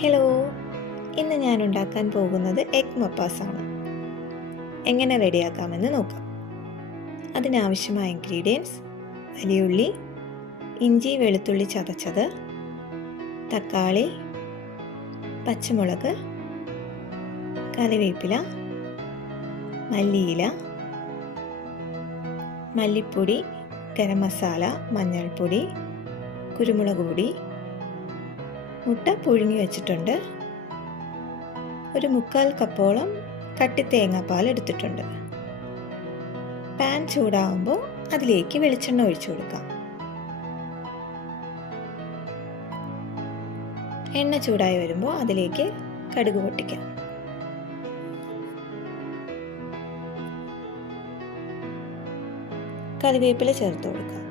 Hello, ഇന്ന് ഞാൻ ഉണ്ടാക്കാൻ പോകുന്നത് എഗ് മപ്പാസാണ്. എങ്ങനെ റെഡിയാക്കാമെന്ന് നോക്കാം. അതിനാവശ്യമായ ഇൻഗ്രീഡിയൻസ്: വലിയുള്ളി, ഇഞ്ചി വെളുത്തുള്ളി ചതച്ചത്, തക്കാളി, പച്ചമുളക്, കറിവേപ്പില, മല്ലിയില, മല്ലിപ്പൊടി, ഗരം മസാല, മഞ്ഞൾപ്പൊടി, കുരുമുളക് പൊടി, മുട്ട പുഴുങ്ങി വെച്ചിട്ടുണ്ട്, ഒരു 1/4 കപ്പോളം കട്ടി തേങ്ങാപ്പാൽ എടുത്തിട്ടുണ്ട്. പാൻ ചൂടാവുമ്പോൾ അതിലേക്ക് വെളിച്ചെണ്ണ ഒഴിച്ചു കൊടുക്കാം. എണ്ണ ചൂടായി വരുമ്പോൾ അതിലേക്ക് കടുക് പൊട്ടിക്കാം. കറിവേപ്പില ചേർത്ത് കൊടുക്കാം.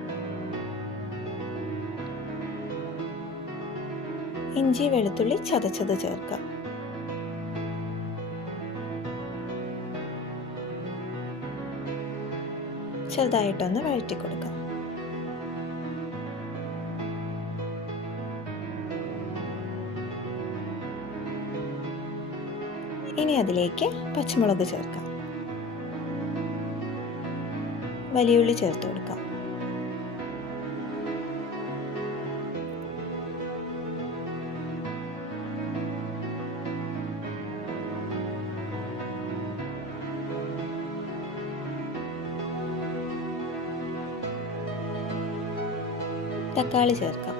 ഇഞ്ചി വെളുത്തുള്ളി ചതച്ചത് ചേർക്കാം. ചെറുതായിട്ടൊന്ന് വഴറ്റി കൊടുക്കാം. ഇനി അതിലേക്ക് പച്ചമുളക് ചേർക്കാം. വലിയുള്ളി ചേർത്ത് കൊടുക്കാം. തക്കാളി ചേർക്കാം.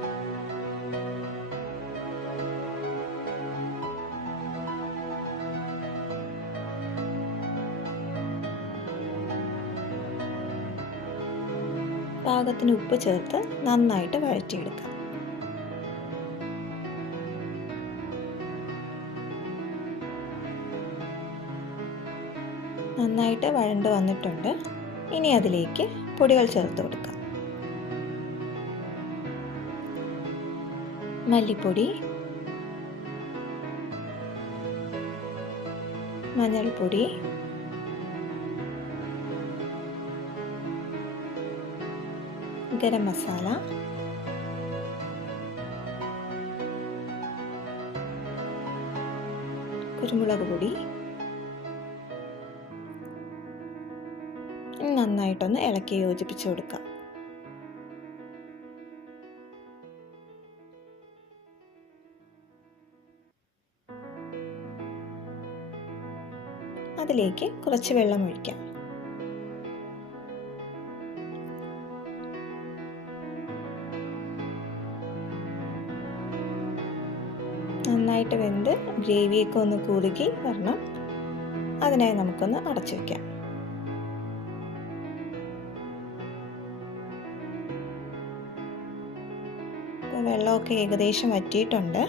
പാകത്തിന് ഉപ്പ് ചേർത്ത് നന്നായിട്ട് വഴറ്റിയെടുക്കാം. നന്നായിട്ട് വഴണ്ട് വന്നിട്ടുണ്ട്. ഇനി അതിലേക്ക് പൊടികൾ ചേർത്ത് കൊടുക്കാം. മല്ലിപ്പൊടി, മഞ്ഞൾപ്പൊടി, ഗരം മസാല, കുരുമുളക് പൊടി നന്നായിട്ടൊന്ന് ഇളക്കി യോജിപ്പിച്ച് കൊടുക്കാം. അതിലേക്ക് കുറച്ച് വെള്ളം ഒഴിക്കാം. നന്നായിട്ട് വെന്ത് ഗ്രേവിയൊക്കെ ഒന്ന് കുറുകി വരണം. അതിനായി നമുക്കൊന്ന് അടച്ചു വയ്ക്കാം. വെള്ളമൊക്കെ ഏകദേശം വറ്റിയിട്ടുണ്ട്.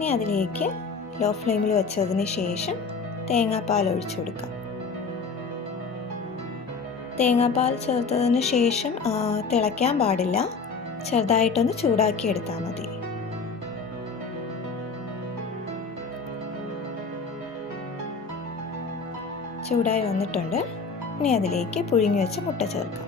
ഇനി അതിലേക്ക് ലോ ഫ്ലെയിമിൽ വെച്ചതിന് ശേഷം തേങ്ങാപ്പാൽ ഒഴിച്ചു കൊടുക്കാം. തേങ്ങാപ്പാൽ ചേർത്തതിന് ശേഷം തിളയ്ക്കാൻ പാടില്ല, ചെറുതായിട്ടൊന്ന് ചൂടാക്കി എടുത്താൽ മതി. ചൂടായി വന്നിട്ടുണ്ട്. ഇനി അതിലേക്ക് പുഴുങ്ങി വെച്ച മുട്ട ചേർക്കാം.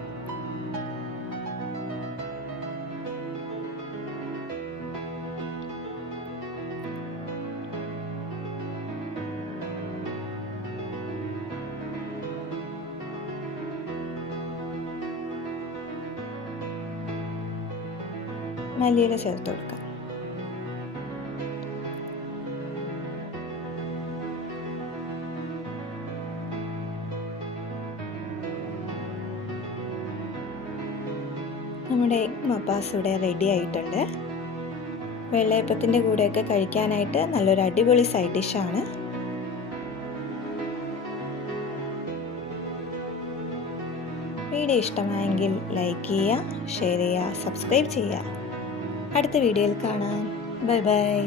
മല്ലിയില ചേർത്ത് കൊടുക്കാം. നമ്മുടെ എഗ് മപ്പാസ് ഇവിടെ റെഡി ആയിട്ടുണ്ട്. വെള്ളയപ്പത്തിൻ്റെ കൂടെയൊക്കെ കഴിക്കാനായിട്ട് നല്ലൊരു അടിപൊളി സൈഡ് ഡിഷാണ്. വീഡിയോ ഇഷ്ടമായെങ്കിൽ ലൈക്ക് ചെയ്യുക, ഷെയർ ചെയ്യുക, സബ്സ്ക്രൈബ് ചെയ്യുക. അടുത്ത വീഡിയോയിൽ കാണാം. Bye bye.